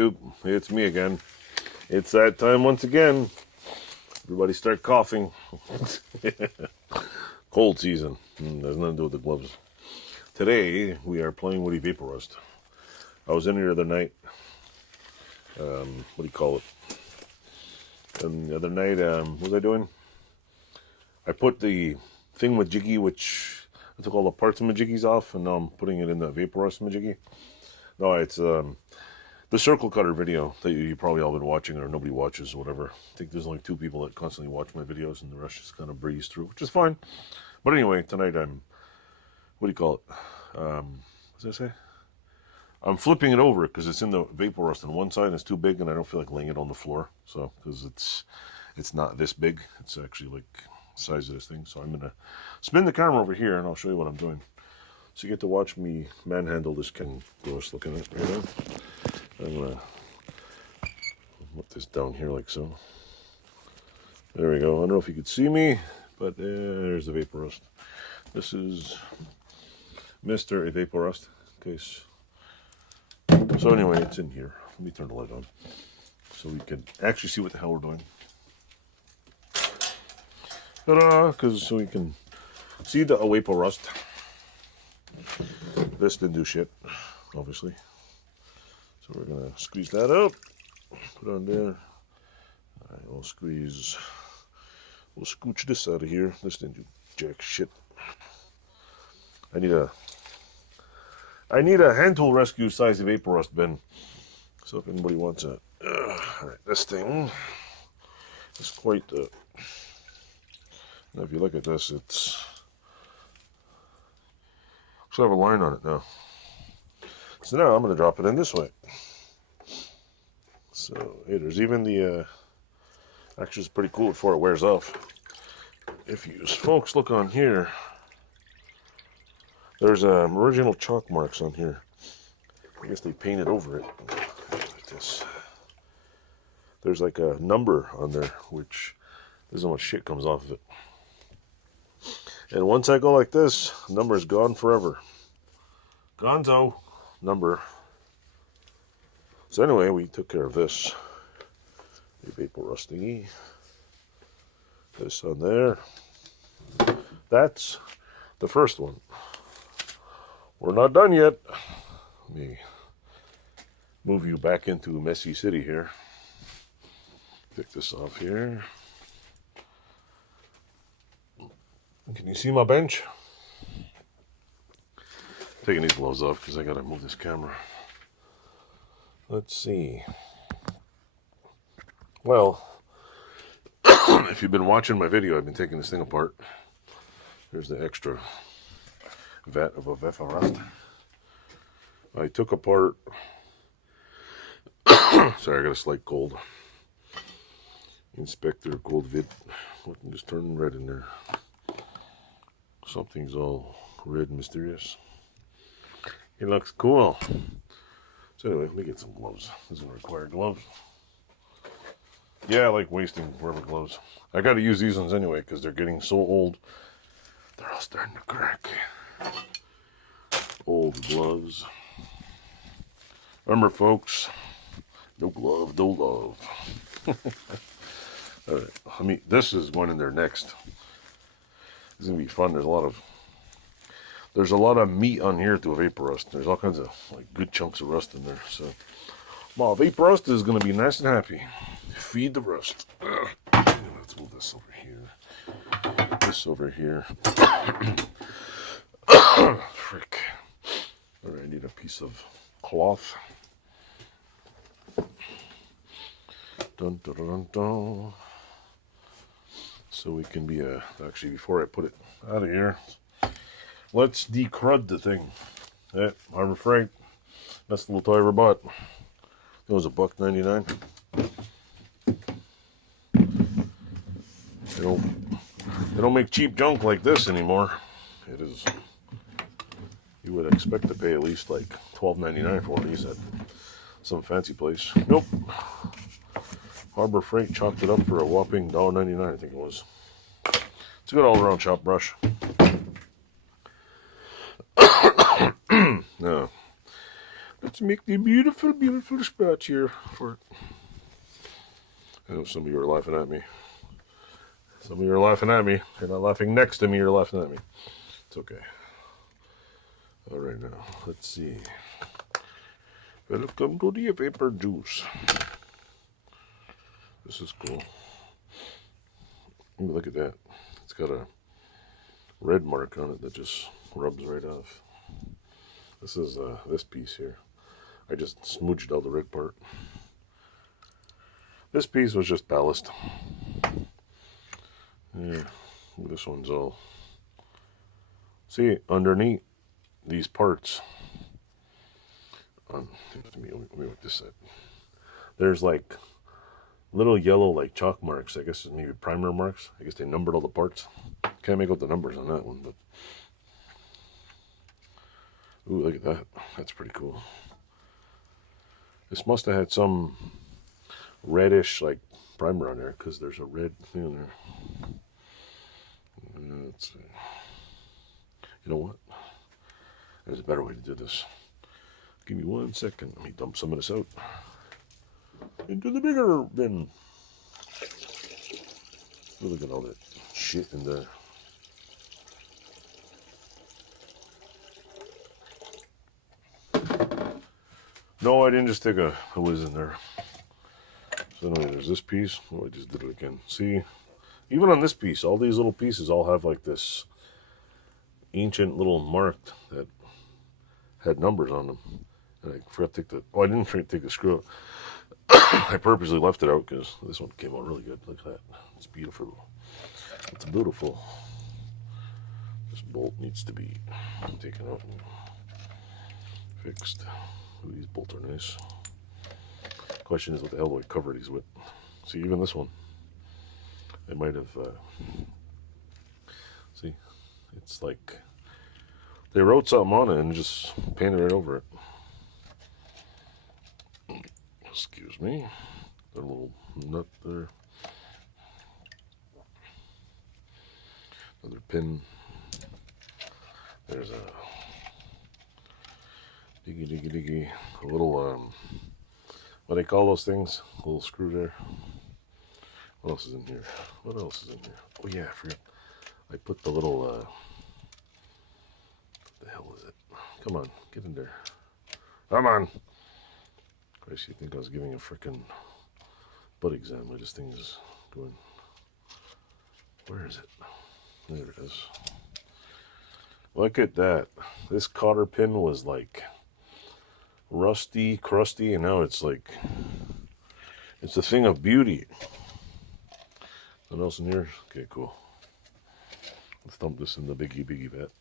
YouTube. It's me again. It's that time once again. Everybody start coughing. Cold season. There's nothing to do with the gloves. Today, we are playing with Evaporust. I was in here the other night. What do you call it? And the other night, what was I doing? I put the thing with Jiggy, which I took all the parts of Majiggy's off, and now I'm putting it in the Evaporust Majiggy. No, it's the circle cutter video that you probably all been watching, or nobody watches, or whatever. I think there's only 2 people that constantly watch my videos, and the rest just kind of breeze through, which is fine. But anyway, tonight I'm, what do you call it? What did I say? I'm flipping it over because it's in the Evaporust on one side and it's too big, and I don't feel like laying it on the floor. So, because it's not this big, it's actually like the size of this thing. So I'm gonna spin the camera over here and I'll show you what I'm doing. So you get to watch me manhandle this can gross looking at right now. I'm gonna put this down here like so. There we go. I don't know if you could see me, but there's the Evaporust. This is Mr. Evaporust, in case. So anyway, it's in here. Let me turn the light on so we can actually see what the hell we're doing. Ta-da! Because so we can see the Evaporust. This didn't do shit, obviously. So we're gonna squeeze that out. Put it on there. All right, we'll squeeze. We'll scooch this out of here. This didn't do jack shit. I need a hand tool rescue size Evaporust bin. So if anybody wants a, alright, this thing is quite the. Now if you look at this, it's I have a line on it now. So now I'm going to drop it in this way. So hey, there's even the. Actually, it's pretty cool before it wears off. If you folks look on here. There's original chalk marks on here. I guess they painted over it. Like this. There's like a number on there, which this is how much shit comes off of it. And once I go like this, the number is gone forever. Gonzo number. So anyway, we took care of this. The Evaporust thingy. This on there. That's the first one. We're not done yet. Let me move you back into Messy City here. Pick this off here. Can you see my bench? Taking these gloves off because I gotta move this camera. Let's see. Well, if you've been watching my video, I've been taking this thing apart. Here's the extra vat of Evaporust. I took apart. Sorry, I got a slight cold. Inspector cold vid. What just turned red in there? Something's all red and mysterious. It looks cool. So anyway, let me get some gloves. This is gonna require gloves. Yeah, I like wasting rubber gloves. I gotta use these ones anyway because they're getting so old. They're all starting to crack. Old gloves. Remember, folks, no glove, no love. All right, this is going in there next. It's gonna be fun. There's a lot of meat on here to Evaporust. There's all kinds of like good chunks of rust in there. So, well, Evaporust is gonna be nice and happy. Feed the rust. Let's move this over here. This over here. Frick. All right, I need a piece of cloth. Dun, dun, dun, dun. So we can be actually, before I put it out of here, let's decrud the thing. Yeah, Harbor Freight. That's the little toy I ever bought. It was $1.99. They don't make cheap junk like this anymore. It is. You would expect to pay at least like $12.99 for these at some fancy place. Nope. Harbor Freight chopped it up for a whopping $1.99, I think it was. It's a good all-around chop brush. Now, let's Let's make the beautiful, beautiful spots here for it. I know some of you are laughing at me. Some of you are laughing at me. You're not laughing next to me, you're laughing at me. It's okay. All right, now, let's see. Welcome to the vapor juice. This is cool. Look at that. It's got a red mark on it that just rubs right off. This is this piece here. I just smooched out the red part. This piece was just ballast. Yeah, this one's all. See, underneath these parts, let me look this side. There's like little yellow like chalk marks. I guess maybe primer marks. I guess they numbered all the parts. Can't make out the numbers on that one, but ooh, look at that. That's pretty cool. This must have had some reddish like primer on there because there's a red thing on there. Let's see. You know what? There's a better way to do this. Give me 1 second. Let me dump some of this out into the bigger bin. Look at all that shit in there. No, I didn't just take a whiz in there. So anyway, there's this piece. Oh, I just did it again. See, even on this piece, all these little pieces all have like this ancient little mark that had numbers on them. And I forgot to take the, oh, I didn't forget to take the screw out. I purposely left it out because this one came out really good. Look at that. It's beautiful. It's beautiful. This bolt needs to be taken out and fixed. Ooh, these bolts are nice. Question is, what the hell do I cover these with? See, even this one, I might have. See, it's like they wrote something on it and just painted right over it. Excuse me. Got a little nut there. Another pin. There's a diggy, a little, what do they call those things? A little screw there. What else is in here? What else is in here? Oh yeah, I forgot. I put the little, what the hell is it? Come on, get in there. Come on. Christ, you think I was giving a frickin' butt exam where this thing is going. Where is it? There it is. Look at that. This cotter pin was like rusty, crusty, and now it's like, it's a thing of beauty. What else in here? Okay, cool. Let's dump this in the biggie vat.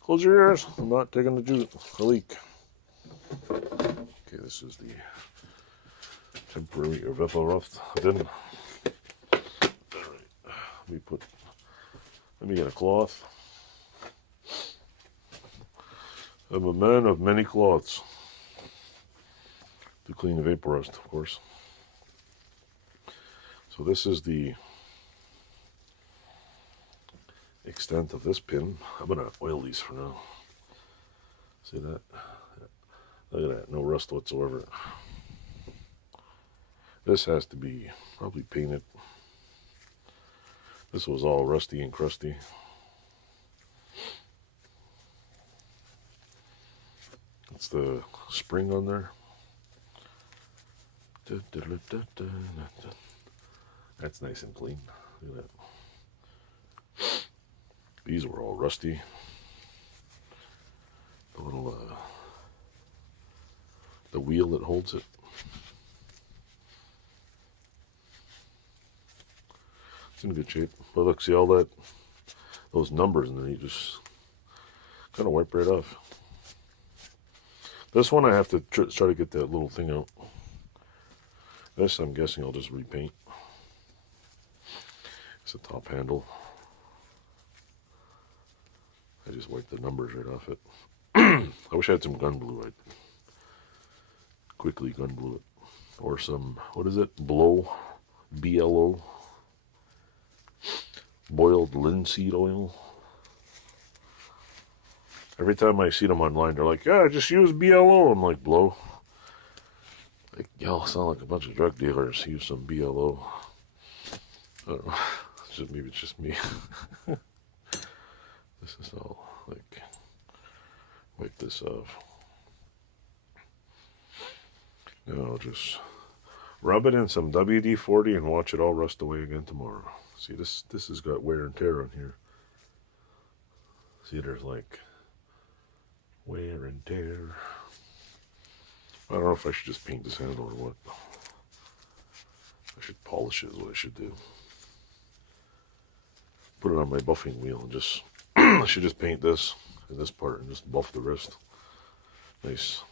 Close your ears. I'm not taking the juice. A leak. Okay, this is the temporary Evaporust bin. Alright. Let me get a cloth. I'm a man of many cloths. To clean the Evaporust, of course. So this is the extent of this pin. I'm going to oil these for now. See that? Look at that, no rust whatsoever. This has to be probably painted. This was all rusty and crusty. It's the spring on there. That's nice and clean. Look at that. These were all rusty. The little the wheel that holds it. It's in good shape. But look, see all that, those numbers, and then you just kind of wipe right off. This one I have to try to get that little thing out. This I'm guessing I'll just repaint. It's a top handle. I just wiped the numbers right off it. I wish I had some gun glue. I'd quickly gun glue it. Or some, what is it? Blow. BLO. Boiled linseed oil. Every time I see them online, they're like, yeah, just use BLO. I'm like, blow. Like, y'all sound like a bunch of drug dealers. Use some BLO. I don't know. Maybe it's just me. This is all like, wipe this off. Now I'll just rub it in some WD-40 and watch it all rust away again tomorrow. See, this has got wear and tear on here. See, there's like wear and tear. I don't know if I should just paint this handle or what. I should polish it is what I should do. Put it on my buffing wheel and just, I should just paint this and this part and just buff the rest. Nice,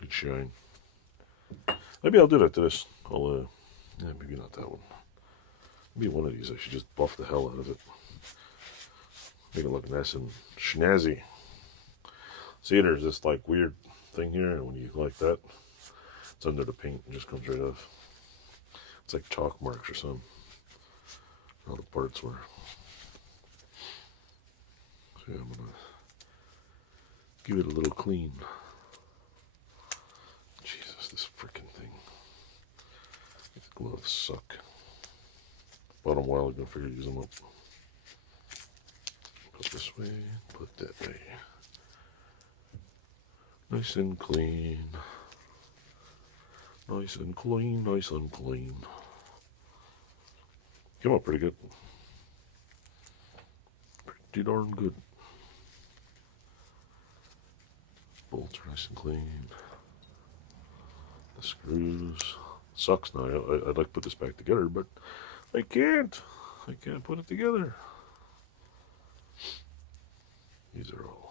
good shine. Maybe I'll do that to this. I'll, yeah, maybe not that one. Maybe one of these I should just buff the hell out of it. Make it look nice and snazzy. See, there's this like weird thing here, and when you like that, it's under the paint and just comes right off. It's like chalk marks or something. All the parts were. So yeah, I'm gonna give it a little clean. Jesus, this freaking thing. These gloves suck. Bought them a while ago, figured to use them up. Put this way, put that way. Nice and clean. Nice and clean, nice and clean. Came out pretty good. Pretty darn good. Bolts are nice and clean. The screws. Sucks now. I'd like to put this back together, but I can't. I can't put it together. These are all.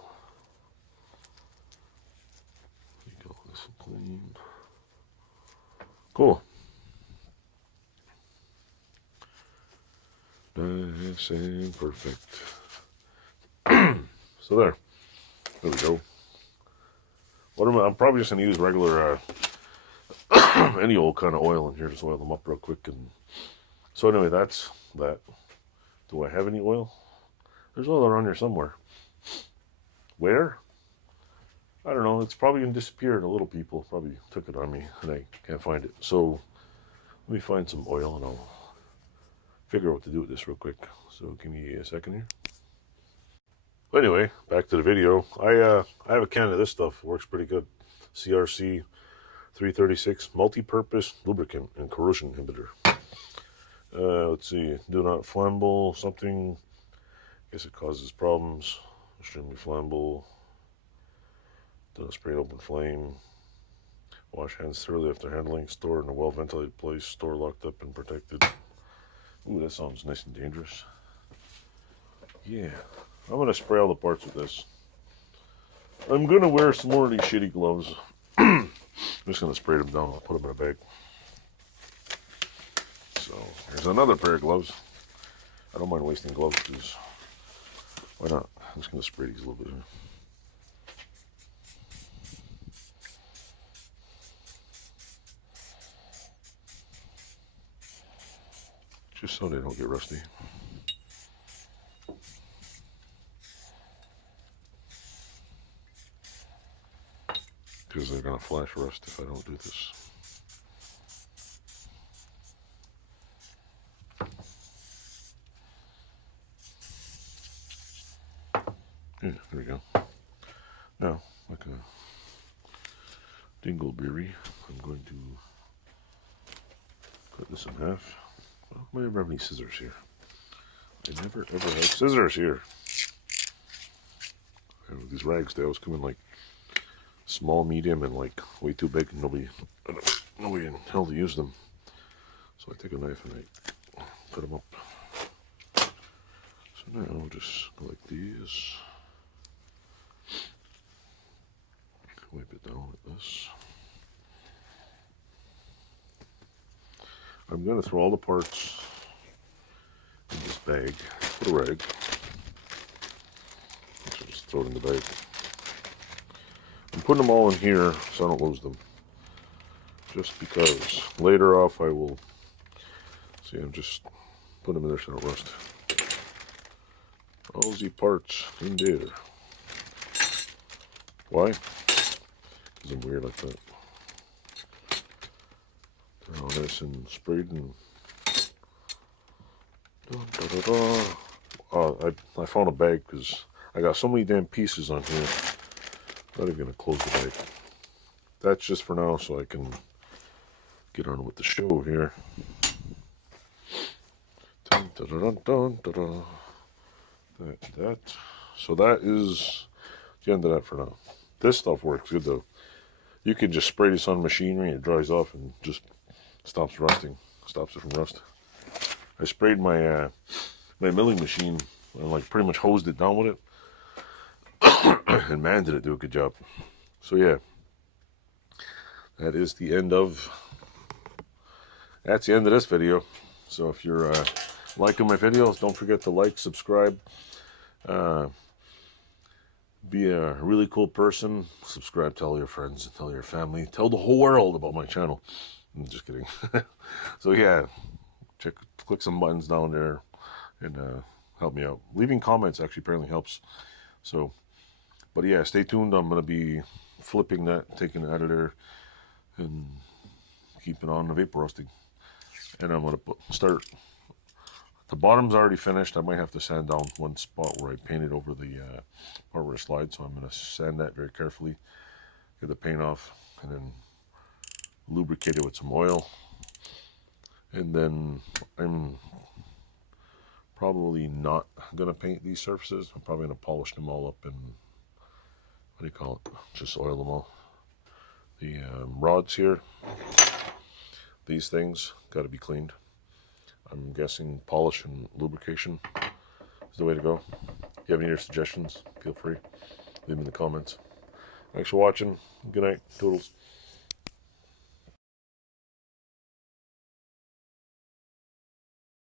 Nice and clean. Cool. Nice and perfect. So there we go. What am I? I'm probably just gonna use regular any old kind of oil in here. Just oil them up real quick. And so anyway, that's that. Do I have any oil? There's oil around here somewhere. Where? I don't know. It's probably gonna disappear. The little people probably took it on me, and I can't find it. So let me find some oil, and I'll figure out what to do with this real quick. So give me a second here. Anyway, back to the video. I have a can of this stuff. It works pretty good. CRC 336 multi-purpose lubricant and corrosion inhibitor. Let's see. Do not flammable something. I guess it causes problems. Extremely flammable. Do not spray open flame. Wash hands thoroughly after handling. Store in a well-ventilated place. Store locked up and protected. Ooh, that sounds nice and dangerous. Yeah. I'm going to spray all the parts with this. I'm going to wear some more of these shitty gloves. I'm just going to spray them down. I'll put them in a bag. So, here's another pair of gloves. I don't mind wasting gloves because why not? I'm just going to spray these a little bit here. Just so they don't get rusty. Because they're going to flash rust if I don't do this. Yeah, there we go. Now, like a dingleberry, I'm going to cut this in half. Well, I never have any scissors here. I never ever have scissors here. These rags, they always come in like small, medium, and like way too big, and nobody in hell to use them. So I take a knife and I cut them up. So now I'll just go like these. Wipe it down like this. I'm going to throw all the parts in this bag. Put a rag. So just throw it in the bag. I'm putting them all in here so I don't lose them. Just because later off I will, see, I'm just putting them in there so they don't rust. All the parts in there. Why? Because I'm weird like that. Turn all this and sprayed and... Oh, I found a bag because I got so many damn pieces on here. I'm not even going to close the bag. That's just for now so I can get on with the show here. Dun, dun, dun, dun, dun, dun. That. So that is the end of that for now. This stuff works good though. You can just spray this on machinery, it dries off and just stops rusting. Stops it from rust. I sprayed my my milling machine and like pretty much hosed it down with it. And man, did it do a good job. So yeah. That's the end of this video. So if you're liking my videos, don't forget to like, subscribe, be a really cool person, subscribe, tell your friends, tell your family, tell the whole world about my channel. I'm just kidding. So yeah, click some buttons down there and help me out. Leaving comments actually apparently helps. So, but yeah, stay tuned. I'm going to be flipping that, taking it out of there and keeping on the vapor roasting. And I'm going to start, the bottom's already finished. I might have to sand down one spot where I painted over the part where it slides. So I'm going to sand that very carefully, get the paint off, and then lubricate it with some oil. And then I'm probably not going to paint these surfaces. I'm probably going to polish them all up and, what do you call it? Just oil them all. The rods here, these things, got to be cleaned. I'm guessing polish and lubrication is the way to go. If you have any other suggestions, feel free. Leave them in the comments. Thanks for watching. Good night. Toodles.